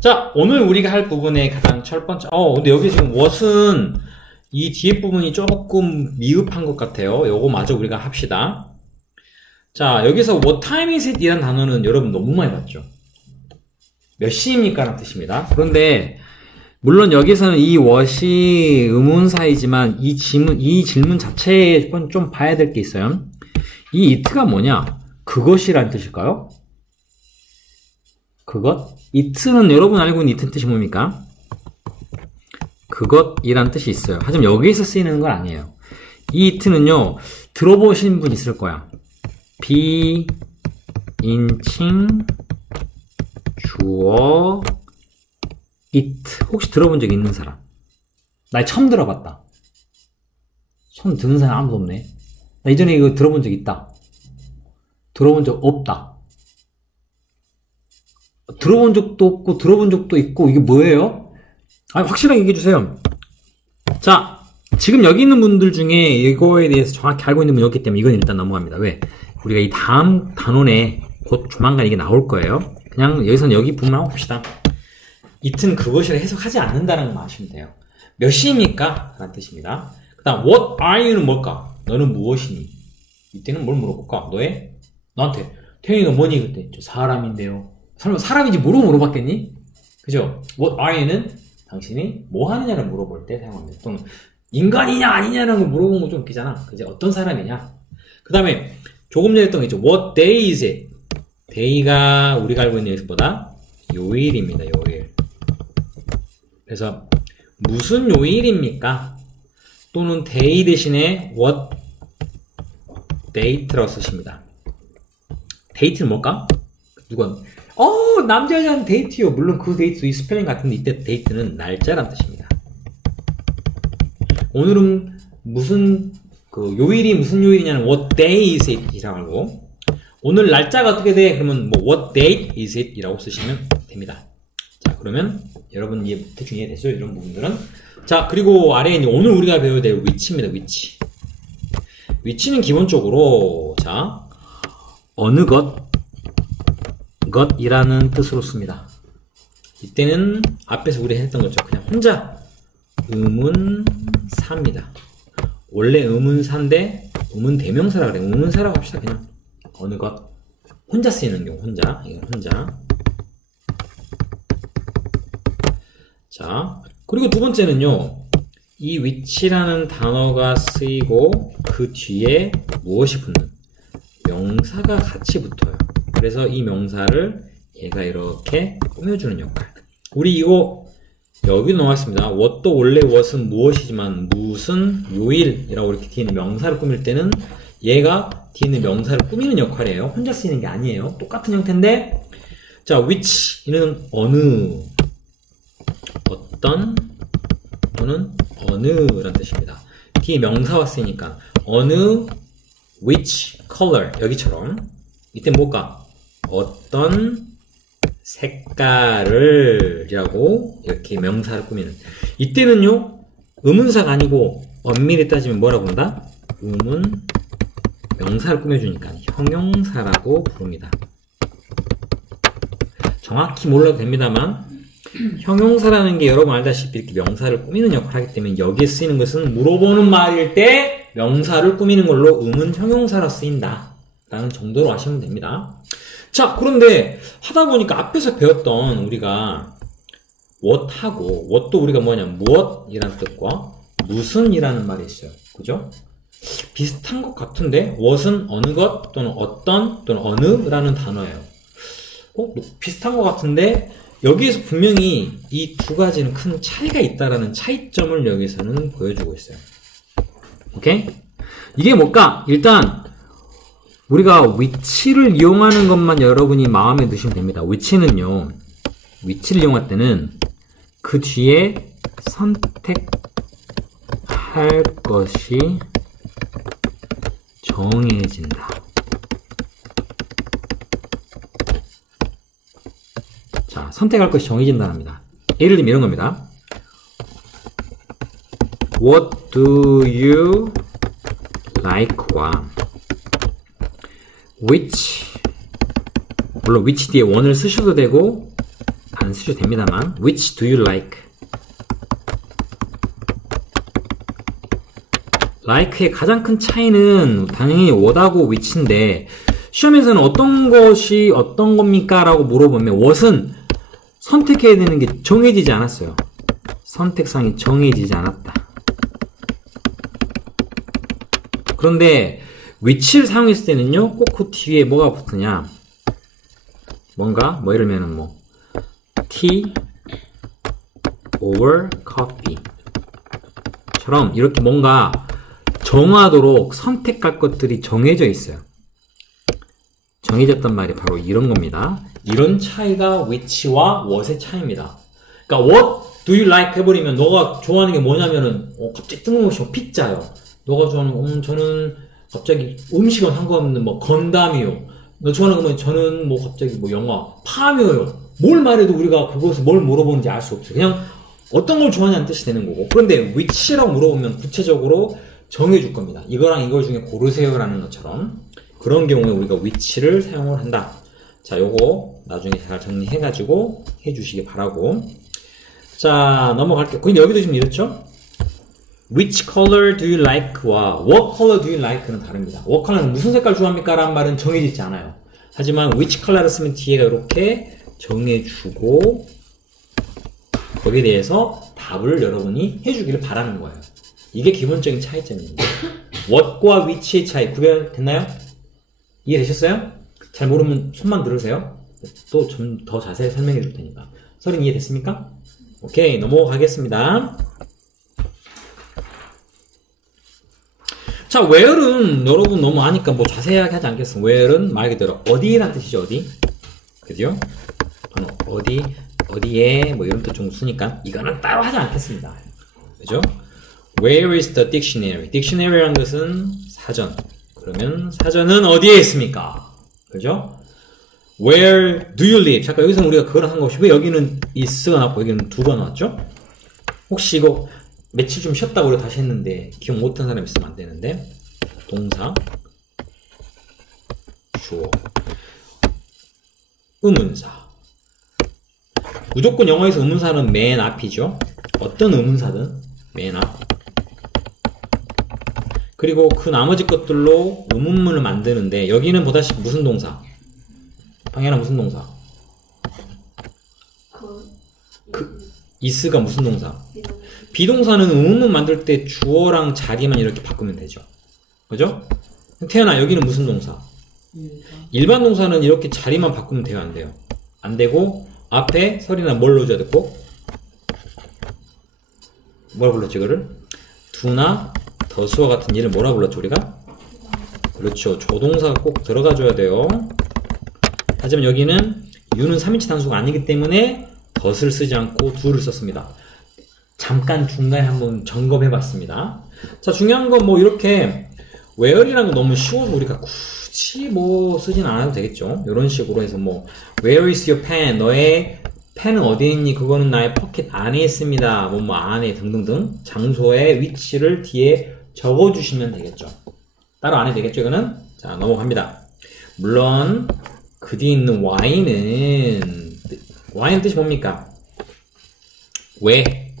자, 오늘 우리가 할 부분의 가장 첫 번째, 근데 여기 지금 what은 이 뒤에 부분이 조금 미흡한 것 같아요. 요거 마저 우리가 합시다. 자, 여기서 what time is it? 이란 단어는 여러분 너무 많이 봤죠? 몇 시입니까? 라는 뜻입니다. 그런데, 물론 여기서는 이 what이 의문사이지만 이 질문 자체에 좀 봐야 될 게 있어요. 이 it가 뭐냐? 그것이란 뜻일까요? 그것? it는 여러분 알고 있는 it는 뜻이 뭡니까? 그것이란 뜻이 있어요. 하지만 여기에서 쓰이는 건 아니에요. 이 it는요, 들어보신 분 있을 거야. 비인칭 주어 it. 혹시 들어본 적 있는 사람? 나 처음 들어봤다. 손 드는 사람 아무도 없네. 나 이전에 이거 들어본 적 있다. 들어본 적 없다. 들어본 적도 없고 들어본 적도 있고 이게 뭐예요? 확실하게 얘기해주세요. 자, 지금 여기 있는 분들 중에 이거에 대해서 정확히 알고 있는 분이 없기 때문에 이건 일단 넘어갑니다. 왜? 우리가 이 다음 단원에 곧 조만간 이게 나올 거예요. 그냥 여기서는 여기 부분만 봅시다. it는 그것이라 해석하지 않는다는 거 아시면 돼요. 몇 시입니까? 라는 뜻입니다. 그 다음 what are you는 뭘까? 너는 무엇이니? 이때는 뭘 물어볼까? 너한테 태영이가 뭐니? 그때 저 사람인데요. 설마 사람인지 물어봤겠니? 그죠? What are you는 당신이 뭐 하느냐를 물어볼 때 사용합니다. 또는 인간이냐 아니냐라는 걸 물어보는 거 좀 웃기잖아. 그죠? 어떤 사람이냐? 그 다음에 조금 전에 했던 거 있죠. What day is it? day가 우리가 알고 있는 것보다 요일입니다. 요일. 그래서 무슨 요일입니까? 또는 day 대신에 what date라고 쓰십니다. date는 뭘까? 누가 남자 여자는 데이트요. 물론 그 데이트도 이 스펠링 같은데 이때 데이트는 날짜란 뜻입니다. 오늘은 무슨 요일이 무슨 요일이냐는 what day is it 이라고 하고 오늘 날짜가 어떻게 돼? 그러면 뭐 what date is it 이라고 쓰시면 됩니다. 자, 그러면 여러분 대충 이해됐어요? 이런 부분들은. 자, 그리고 아래에 있는 오늘 우리가 배워야 될 위치입니다. 위치. 위치는 기본적으로 자 어느 것이라는 뜻으로 씁니다. 이때는 앞에서 우리 했던 거죠. 그냥 혼자 의문사입니다. 원래 의문사인데 의문대명사라 그래요. 의문사라고 합시다. 그냥 어느 것 혼자 쓰이는 경우 혼자 이건 혼자. 자, 그리고 두 번째는요. 이 위치라는 단어가 쓰이고 그 뒤에 무엇이 붙는 명사가 같이 붙어요. 그래서 이 명사를 얘가 이렇게 꾸며주는 역할. 우리 이거 여기 나왔습니다. what도 원래 what은 무엇이지만 무슨 요일이라고 이렇게 뒤에 있는 명사를 꾸밀 때는 얘가 뒤에 있는 명사를 꾸미는 역할이에요. 혼자 쓰이는 게 아니에요. 똑같은 형태인데 자, which는 어느 어떤 또는 어느라는 뜻입니다. 뒤에 명사와 쓰이니까 어느 which color 여기처럼 이때 뭘까? 어떤 색깔을 이라고 이렇게 명사를 꾸미는 이때는요 의문사가 아니고 엄밀히 따지면 뭐라고 한다? 명사를 꾸며주니까 형용사라고 부릅니다. 정확히 몰라도 됩니다만 형용사라는 게 여러분 알다시피 이렇게 명사를 꾸미는 역할을 하기 때문에 여기에 쓰이는 것은 물어보는 말일 때 명사를 꾸미는 걸로 형용사로 쓰인다 라는 정도로 아시면 됩니다. 자, 그런데 하다 보니까 앞에서 배웠던 우리가 what하고 what도 우리가 뭐냐 무엇이라는 뜻과 무슨이라는 말이 있어요. 그죠? 비슷한 것 같은데 what은 어느 것 또는 어떤 또는 어느라는 단어예요. 비슷한 것 같은데 여기에서 분명히 이 두 가지는 큰 차이가 있다라는 차이점을 여기서는 보여주고 있어요. 오케이? 이게 뭘까? 일단 우리가 위치를 이용하는 것만 여러분이 마음에 드시면 됩니다. 위치는요, 위치를 이용할 때는 그 뒤에 선택할 것이 정해진다. 자, 선택할 것이 정해진다 합니다. 예를 들면 이런 겁니다. What do you like와 which, 물론 which 뒤에 one을 쓰셔도 되고 안 쓰셔도 됩니다만 which do you like? like의 가장 큰 차이는 당연히 what하고 which인데 시험에서는 어떤 것이 어떤 겁니까? 라고 물어보면 what은 선택해야 되는 게 정해지지 않았어요. 선택상이 정해지지 않았다. 그런데 which를 사용했을 때는요, 꼭 그 뒤에 뭐가 붙으냐? 뭔가, 뭐 예를 들면 뭐 tea or coffee 처럼 이렇게 뭔가 정하도록 선택할 것들이 정해져 있어요. 정해졌단 말이 바로 이런 겁니다. 이런 차이가 which와 what의 차이입니다. 그러니까 what do you like 해버리면 너가 좋아하는 게 뭐냐면은 갑자기 뜬금없이 피자요. 너가 좋아하는 저는 갑자기 음식은 상관없는 뭐 건담이요. 너 좋아하는 거 뭐 저는 뭐 갑자기 뭐 영화 파묘요. 뭘 말해도 우리가 그것을 뭘 물어보는지 알 수 없어요. 그냥 어떤 걸 좋아하냐는 뜻이 되는 거고. 그런데 which라고 물어보면 구체적으로 정해줄 겁니다. 이거랑 이거 중에 고르세요라는 것처럼 그런 경우에 우리가 which를 사용을 한다. 자, 요거 나중에 잘 정리해가지고 해주시기 바라고. 자, 넘어갈게요. 근데 여기도 지금 이렇죠? Which color do you like?와 What color do you like?는 다릅니다. What color는 무슨 색깔 좋아합니까? 라는 말은 정해지지 않아요. 하지만 which color를 쓰면 뒤에가 이렇게 정해주고 거기에 대해서 답을 여러분이 해주기를 바라는 거예요. 이게 기본적인 차이점입니다. what과 which의 차이 구별됐나요? 이해되셨어요? 잘 모르면 손만 들으세요. 또 좀 더 자세히 설명해 줄 테니까. 설인 이해됐습니까? 오케이, 넘어가겠습니다. 자, where는 여러분 너무 아니까 뭐 자세하게 하지 않겠습니다. where는 말 그대로 어디란 뜻이죠, 어디? 그죠? 어디에 뭐 이런 뜻 좀 쓰니까 이거는 따로 하지 않겠습니다. 그죠? Where is the dictionary? dictionary라는 것은 사전. 그러면 사전은 어디에 있습니까? 그죠? Where do you live? 잠깐 여기서는 우리가 그걸 한 것이 왜 여기는 is가 나왔고 여기는 do가 나왔죠? 혹시 이거 며칠 좀 쉬었다고 우리가 다시 했는데 기억 못한 사람 있으면 안 되는데 동사 주어 의문사 무조건 영어에서 의문사는 맨 앞이죠. 어떤 의문사든 맨 앞. 그리고 그 나머지 것들로 의문문을 만드는데 여기는 보다시피 무슨 동사? 방향은 무슨 동사? is가 무슨 동사? 비동사는 의문문 만들 때 주어랑 자리만 이렇게 바꾸면 되죠. 그죠? 태연아 여기는 무슨 동사? 일반 동사는 이렇게 자리만 바꾸면 돼요, 안 돼요? 안 되고 앞에 설이나 뭘 넣어줘야 되고 뭐라 불렀지 이거를? do나 더수와 같은 일을 뭐라 불렀죠 우리가? 그렇죠, 조동사가 꼭 들어가줘야 돼요. 하지만 여기는 you는 3인칭 단수가 아니기 때문에 덫을 쓰지 않고 do를 썼습니다. 잠깐 중간에 한번 점검해봤습니다. 자, 중요한 건 뭐 이렇게 where이라는 거 너무 쉬워서 우리가 굳이 뭐 쓰진 않아도 되겠죠. 이런 식으로 해서 뭐 where is your pen? 너의 펜은 어디에 있니? 그거는 나의 포켓 안에 있습니다. 뭐 안에 등등등 장소의 위치를 뒤에 적어주시면 되겠죠. 따로 안 해도 되겠죠 이거는? 자, 넘어갑니다. 물론 그 뒤에 있는 why는 뜻이 뭡니까? 왜?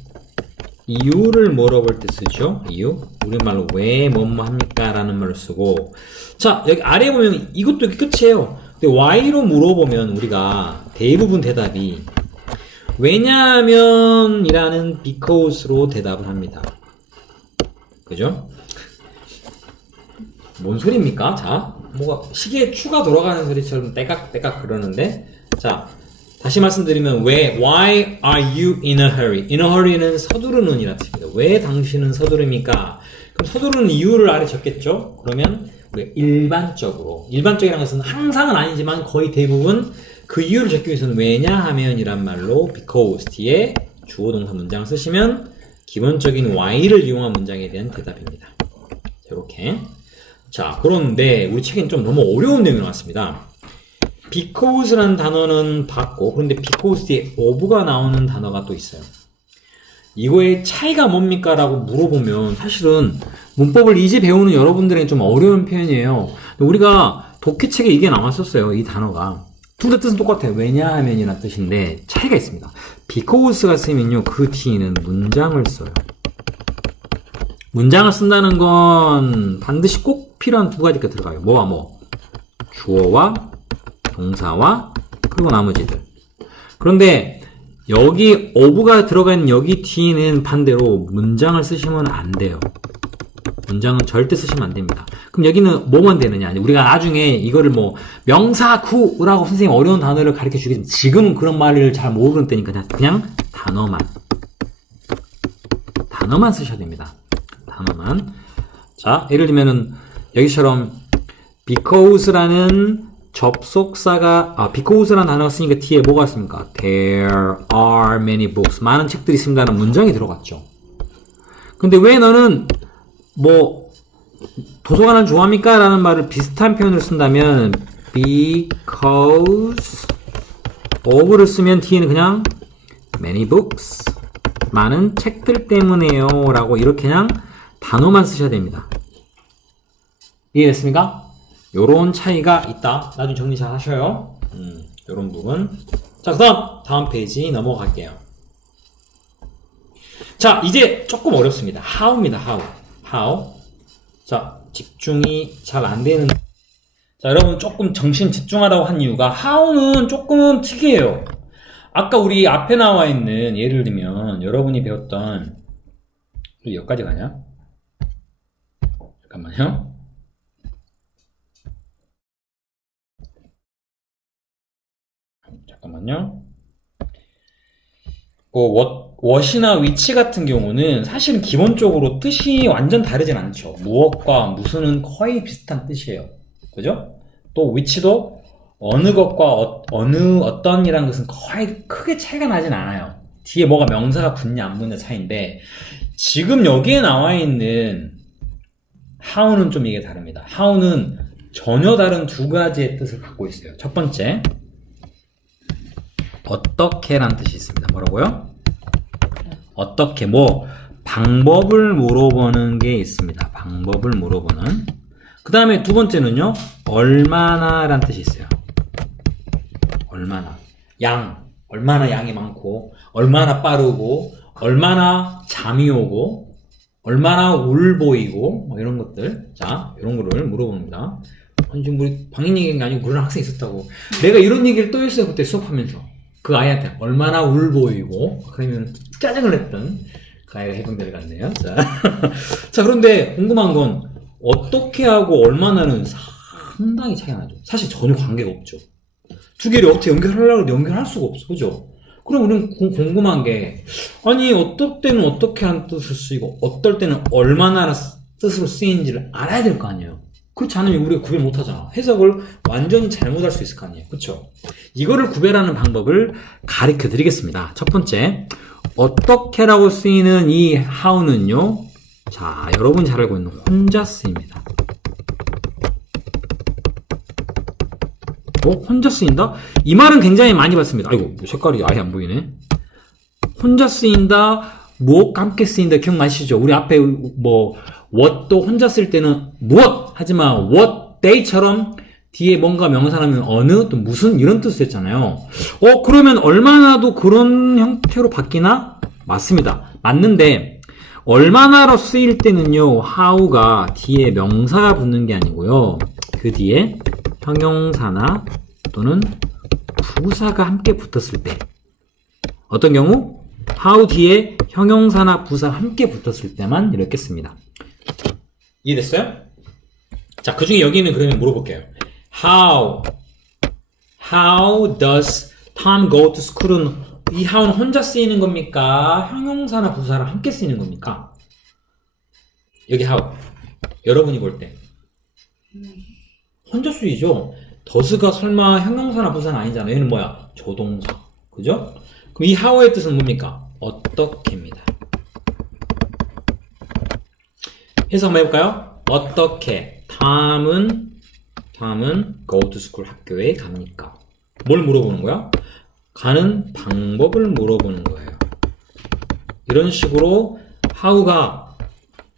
이유를 물어볼 때 쓰죠. 이유. 우리말로 왜 뭐뭐 합니까? 라는 말을 쓰고. 자, 여기 아래에 보면 이것도 끝이에요. 근데 why로 물어보면 우리가 대부분 대답이 왜냐하면 이라는 because로 대답을 합니다. 그죠? 뭔 소리입니까? 자, 뭐가 시계에 추가 돌아가는 소리처럼 때깍때깍 그러는데, 자, 다시 말씀드리면 why are you in a hurry? in a hurry는 서두르는 이라는 뜻입니다. 왜 당신은 서두릅니까? 그럼 서두르는 이유를 아래 적겠죠? 그러면 일반적이라는 것은 항상은 아니지만 거의 대부분 그 이유를 적기 위해서는 왜냐하면 이란 말로 because 뒤에 주어 동사 문장을 쓰시면 기본적인 why를 이용한 문장에 대한 대답입니다. 이렇게. 자, 그런데 우리 책엔 좀 너무 어려운 내용이 나왔습니다. because라는 단어는 봤고, 그런데 because 뒤에 of가 나오는 단어가 또 있어요. 이거의 차이가 뭡니까? 라고 물어보면 사실은 문법을 이제 배우는 여러분들에게 좀 어려운 표현이에요. 우리가 독해책에 이게 나왔었어요. 이 단어가. 둘 다 뜻은 똑같아요. 왜냐하면이라는 뜻인데 차이가 있습니다. because가 쓰이면요, 그 뒤에는 문장을 써요. 문장을 쓴다는 건 반드시 꼭 필요한 두 가지가 들어가요. 뭐와 뭐? 주어와 동사와 그리고 나머지들. 그런데 여기 of가 들어가 있는 여기 뒤에는 반대로 문장을 쓰시면 안 돼요. 문장은 절대 쓰시면 안 됩니다. 그럼 여기는 뭐만 되느냐? 우리가 나중에 이거를 뭐 명사구라고 선생님 어려운 단어를 가르쳐 주겠지만 지금은 그런 말을 잘 모르는 때니까 그냥 단어만 쓰셔야 됩니다. 단어만. 자, 예를 들면은 여기처럼 because라는 접속사가 because라는 단어가 쓰니까 뒤에 뭐가 있습니까? There are many books. 많은 책들이 있습니다라는 문장이 들어갔죠. 근데 왜 너는 뭐 도서관을 좋아합니까? 라는 말을 비슷한 표현을 쓴다면 because of를 쓰면 뒤에는 그냥 many books. 많은 책들 때문에요 라고 이렇게 그냥 단어만 쓰셔야 됩니다. 이해됐습니까? 요런 차이가 있다. 나중에 정리 잘 하셔요. 요런 부분. 자, 그 다음 페이지 넘어갈게요. 자, 이제 조금 어렵습니다. how입니다. how. 자, 집중이 잘 안 되는. 자, 여러분 조금 정신 집중하라고 한 이유가 how는 조금 특이해요. 아까 우리 앞에 나와 있는 예를 들면 여러분이 배웠던 여기까지 가냐? 잠깐만요. 잠깐만요. what이나 which 같은 경우는 사실은 기본적으로 뜻이 완전 다르진 않죠. 무엇과 무슨은 거의 비슷한 뜻이에요. 그죠? 또 which도 어느 것과 어떤이라는 것은 거의 크게 차이가 나진 않아요. 뒤에 뭐가 명사가 붙냐 안 붙냐 차이인데 지금 여기에 나와 있는 how는 좀 이게 다릅니다. how는 전혀 다른 두 가지의 뜻을 갖고 있어요. 첫 번째, 어떻게라는 뜻이 있습니다. 뭐라고요? 어떻게, 방법을 물어보는 게 있습니다. 방법을 물어보는. 그 다음에 두 번째는요, 얼마나라는 뜻이 있어요. 얼마나. 얼마나 양이 많고, 얼마나 빠르고, 얼마나 잠이 오고, 얼마나 울 보이고, 뭐 이런 것들. 자, 이런 거를 물어봅니다. 아니, 지금 우리 방인 얘기한 게 아니고 그런 학생이 있었다고. 내가 이런 얘기를 또 했어요, 그때 수업하면서. 그 아이한테 얼마나 울 보이고, 그러면 짜증을 냈던 그 아이가 해병대를 갔네요. 자, 자, 그런데 궁금한 건, 어떻게 하고 얼마나는 상당히 차이가 나죠. 사실 전혀 관계가 없죠. 두 개를 어떻게 연결하려고 해도 연결할 수가 없어. 그죠? 그럼 우리는 궁금한 게, 아니, 어떨 때는 어떻게 하는 뜻을 쓰이고, 어떨 때는 얼마나 뜻으로 쓰이는지를 알아야 될 거 아니에요. 그렇지 않으면 우리가 구별 못 하잖아. 해석을 완전히 잘못할 수 있을 거 아니에요. 그쵸? 이거를 구별하는 방법을 가르쳐 드리겠습니다. 첫 번째, 어떻게라고 쓰이는 이 how는요, 자, 여러분 잘 알고 있는 혼자 쓰입니다. 혼자 쓰인다? 이 말은 굉장히 많이 봤습니다. 아이고, 색깔이 아예 안 보이네. 혼자 쓰인다, 무엇과 함께 쓰인다, 기억나시죠? 우리 앞에 what도 혼자 쓸 때는 무엇! 하지만 what day처럼 뒤에 뭔가 명사라면 어느, 또 무슨, 이런 뜻을 했잖아요. 그러면 얼마나도 그런 형태로 바뀌나? 맞습니다. 맞는데, 얼마나로 쓰일 때는요, how가 뒤에 명사가 붙는 게 아니고요, 그 뒤에 형용사나 또는 부사가 함께 붙었을 때. 어떤 경우? how 뒤에 형용사나 부사가 함께 붙었을 때만 이렇게 씁니다. 이해됐어요? 자, 그 중에 여기는 그러면 물어볼게요. How does Tom go to school은 이 how는 혼자 쓰이는 겁니까? 형용사나 부사랑 함께 쓰이는 겁니까? 여기 how. 여러분이 볼 때. 혼자 쓰이죠? does가 설마 형용사나 부사는 아니잖아요. 얘는 뭐야? 조동사. 그죠? 그럼 이 how의 뜻은 뭡니까? 어떻게입니다. 해석 한번 해볼까요? 어떻게 Tom은 go to school 학교에 갑니까? 뭘 물어보는 거야? 가는 방법을 물어보는 거예요. 이런 식으로 how가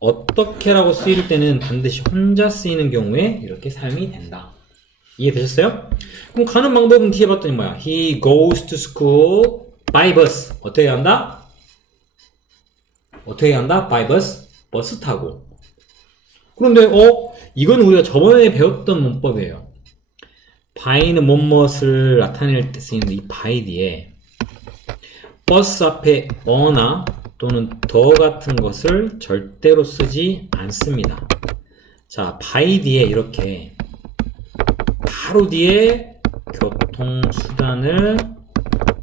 어떻게라고 쓰일 때는 반드시 혼자 쓰이는 경우에 이렇게 사용이 된다. 이해되셨어요? 그럼 가는 방법은 뒤에 봤더니 뭐야? He goes to school by bus. 어떻게 간다? 어떻게 간다? by bus. 버스 타고. 그런데 이건 우리가 저번에 배웠던 문법이에요. by는 뭐뭇을 나타낼 때 쓰이는 이 by 뒤에 버스 앞에 어나 또는 더 같은 것을 절대로 쓰지 않습니다. 자, by 뒤에 이렇게 바로 뒤에 교통수단을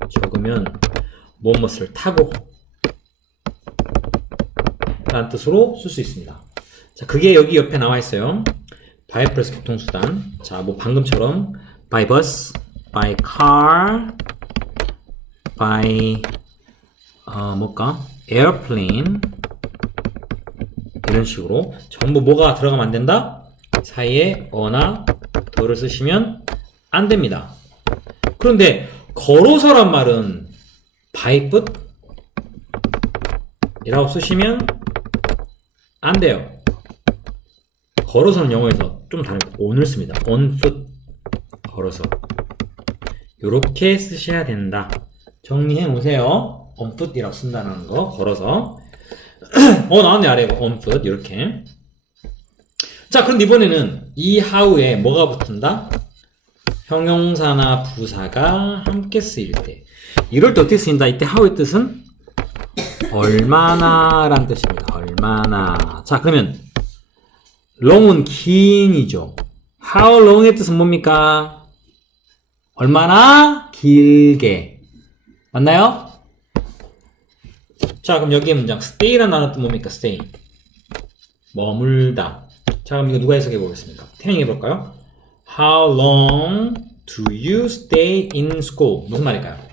적으면 뭐뭇을 타고 라는 뜻으로 쓸 수 있습니다. 자, 그게 여기 옆에 나와 있어요. by 플러스 교통수단. 자, 뭐 방금처럼 by bus, by car, by airplane 이런 식으로 전부 뭐가 들어가면 안 된다? 사이에 어나 더를 쓰시면 안 됩니다. 그런데 걸어서란 말은 by foot 이라고 쓰시면 안 돼요. 걸어서는 영어에서 좀 다릅니다. on을 씁니다. on foot 걸어서 요렇게 쓰셔야 된다. 정리해 놓으세요. on foot 이라고 쓴다는 거 걸어서 나왔네 아래 on foot 이렇게. 자, 그런데 이번에는 이 how에 뭐가 붙은다? 형용사나 부사가 함께 쓰일 때. 이럴 때 어떻게 쓰인다? 이때 how의 뜻은 얼마나 라는 뜻입니다. 얼마나. 자, 그러면 long은 긴이죠. how long의 뜻은 뭡니까? 얼마나 길게. 맞나요? 자, 그럼 여기에 문장 stay라는 단어 뜻 뭡니까? stay. 머물다. 자, 그럼 이거 누가 해석해 보겠습니까? 태영이 해볼까요? How long do you stay in school? 무슨 말일까요?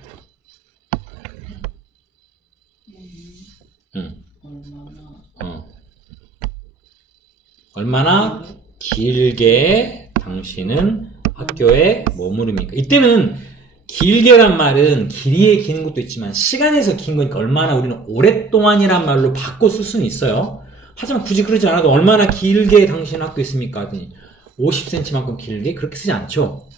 얼마나 길게 당신은 학교에 머무릅니까? 이때는 길게란 말은 길이에 기는 것도 있지만 시간에서 긴 거니까 얼마나 우리는 오랫동안이란 말로 바꿔 쓸 수는 있어요. 하지만 굳이 그러지 않아도 얼마나 길게 당신 학교에 있습니까? 하더니 50cm만큼 길게 그렇게 쓰지 않죠.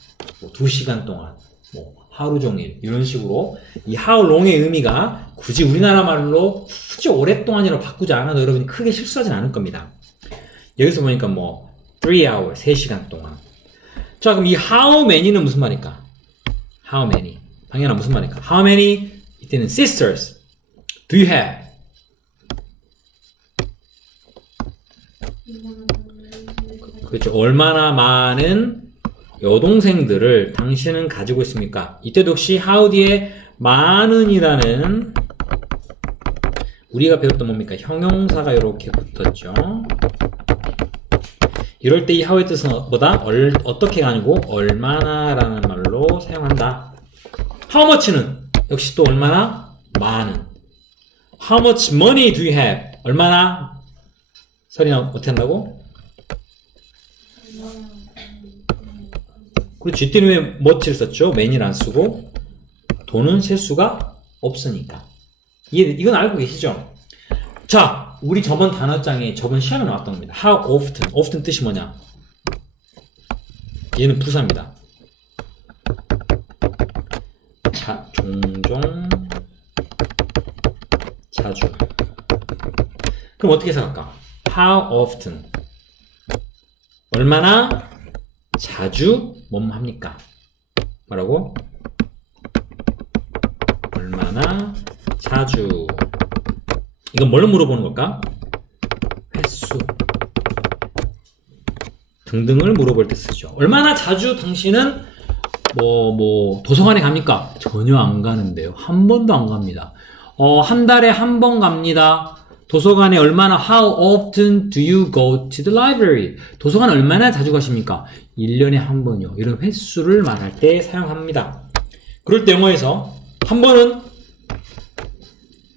뭐 2시간 동안, 뭐 하루 종일 이런 식으로 이 how long의 의미가 굳이 우리나라 말로 굳이 오랫동안이라고 바꾸지 않아도 여러분이 크게 실수하진 않을 겁니다. 여기서 보니까 뭐 3hour, 3시간 동안. 자, 그럼 이 how many는 무슨 말일까? How many? 당연한 무슨 말일까? How many? 이때는 sisters do you have? 그렇죠. 얼마나 많은 여동생들을 당신은 가지고 있습니까? 이때도 역시 how 뒤에 많은이라는 우리가 배웠던 뭡니까? 형용사가 이렇게 붙었죠. 이럴 때 이 how의 뜻은 뭐다? 어떻게 아니고 얼마나 라는 말로 사용한다. how much는 역시 또 얼마나? 많은. How much money do you have? 얼마나? 설이나 어떻게 한다고? 그리고 쥐띠는 왜 much를 썼죠? many를 안 쓰고 돈은 셀 수가 없으니까. 이건 알고 계시죠? 자, 우리 저번 단어장에 저번 시간에 나왔던 겁니다. How often? often 뜻이 뭐냐? 얘는 부사입니다. 종종, 자주. 그럼 어떻게 해석할까? How often? 얼마나 자주 뭐합니까? 뭐라고? 얼마나 자주. 이건 뭘로 물어보는 걸까? 횟수 등등을 물어볼 때 쓰죠. 얼마나 자주 당신은 도서관에 갑니까? 전혀 안 가는데요. 한 번도 안 갑니다. 한 달에 한 번 갑니다. 도서관에 얼마나 How often do you go to the library? 도서관 얼마나 자주 가십니까? 1년에 한 번이요. 이런 횟수를 말할 때 사용합니다. 그럴 때 영어에서 한 번은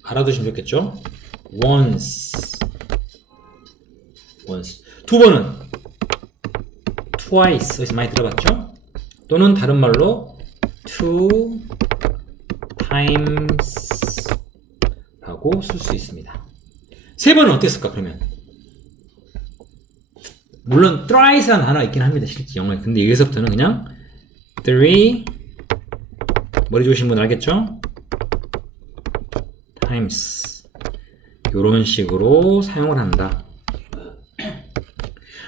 알아두시면 좋겠죠? once. 두 번은 twice. 여기서 많이 들어봤죠? 또는 다른 말로 two times 라고 쓸 수 있습니다. 세 번은 어떻게 쓸까, 그러면? 물론 thrice라는 단어가 있긴 합니다. 실제 영어에. 근데 여기서부터는 그냥 three 머리 좋으신 분 알겠죠? times 요런 식으로 사용을 한다.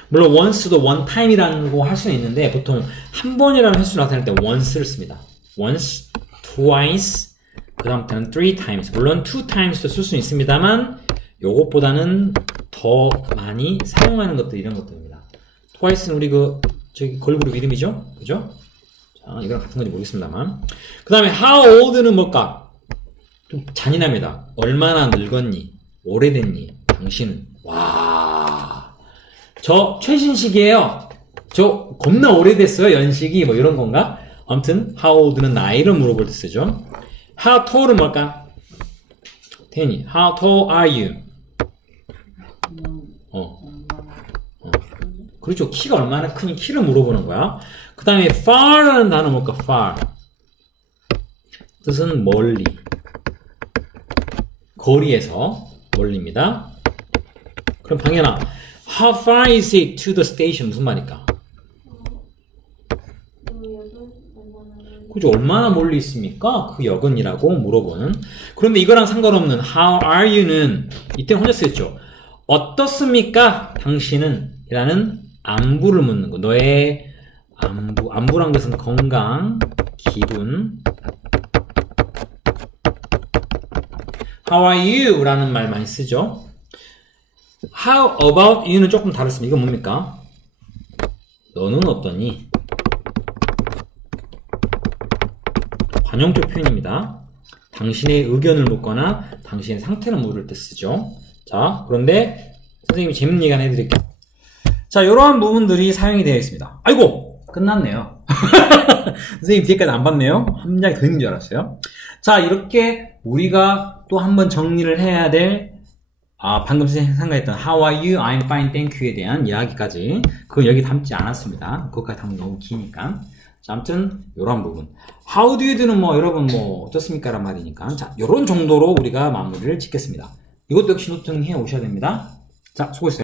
물론 once도 one time이라고 할 수는 있는데 보통 한 번이라는 횟수를 나타낼 때 once를 씁니다. once, twice, 그 다음부터는 three times. 물론 two times도 쓸 수는 있습니다만 요것보다는 더 많이 사용하는 것들 이런 것들입니다. twice는 우리 저기 걸그룹 이름이죠? 그죠? 자, 이거랑 같은 건지 모르겠습니다만. 그 다음에 how old는 뭘까? 좀 잔인합니다. 얼마나 늙었니? 오래됐니? 당신은? 와, 저 최신식이에요. 저 겁나 오래됐어요. 연식이 뭐 이런 건가? 아무튼 how old는 나이를 물어볼 때 쓰죠. how tall은 뭘까? 태연이, how tall are you? 그렇죠. 키가 얼마나 크니 키를 물어보는 거야. 그 다음에 far라는 단어 뭘까? far 뜻은 멀리, 거리에서 멀리입니다. 그럼 방연아, how far is it to the station? 무슨 말일까? 그죠? 얼마나 멀리 있습니까? 그 역은이라고 물어보는. 그런데 이거랑 상관없는 how are you는 이때는 혼자 쓰였죠. 어떻습니까? 당신은? 이라는 안부를 묻는 거. 너의 안부란 것은 건강, 기분. How are you? 라는 말 많이 쓰죠. How about you는 조금 다릅니다. 이건 뭡니까? 너는 어떠니? 관용적 표현입니다. 당신의 의견을 묻거나 당신의 상태를 물을 때 쓰죠. 자, 그런데 선생님이 재밌는 얘기 하나 해드릴게요. 자, 이러한 부분들이 사용이 되어 있습니다. 아이고! 끝났네요. 선생님 뒤에까지 안 봤네요. 한 문장이 더 있는 줄 알았어요. 자, 이렇게 우리가 또 한번 정리를 해야 될 방금 선생님 생각했던 How are you? I'm fine, thank you에 대한 이야기까지 그건 여기 담지 않았습니다. 그것까지 담으면 너무 기니까. 자, 아무튼 이런 부분. How do you do는 뭐 여러분 뭐 어떻습니까? 란 말이니까. 자, 이런 정도로 우리가 마무리를 짓겠습니다. 이것도 역시 노트 정리해 오셔야 됩니다. 자, 수고했어요.